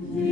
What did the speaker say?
Amen.